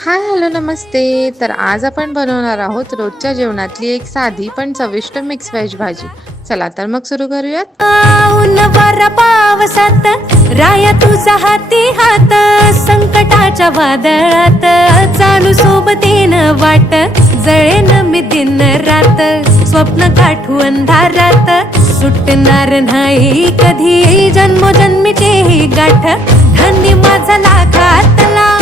हाय, hello, नमस्ते. तर आज आपण बनवणार आहोत रोजच्या जेवणातली एक साधी पण चविष्ट मिक्स व्हेज भाजी. चला तर मग सुरू करूयात. ऊन वारा पावसात राया तुझा हाती हात, संकटाच्या वादळात चालू सोबतीनं वाट, जळेन मी दिन रात, स्वप्न काठू अंधारात, सुटणार नाही कधी जन्मोजन्मीची ही गाठ, धनी माझा लाखातला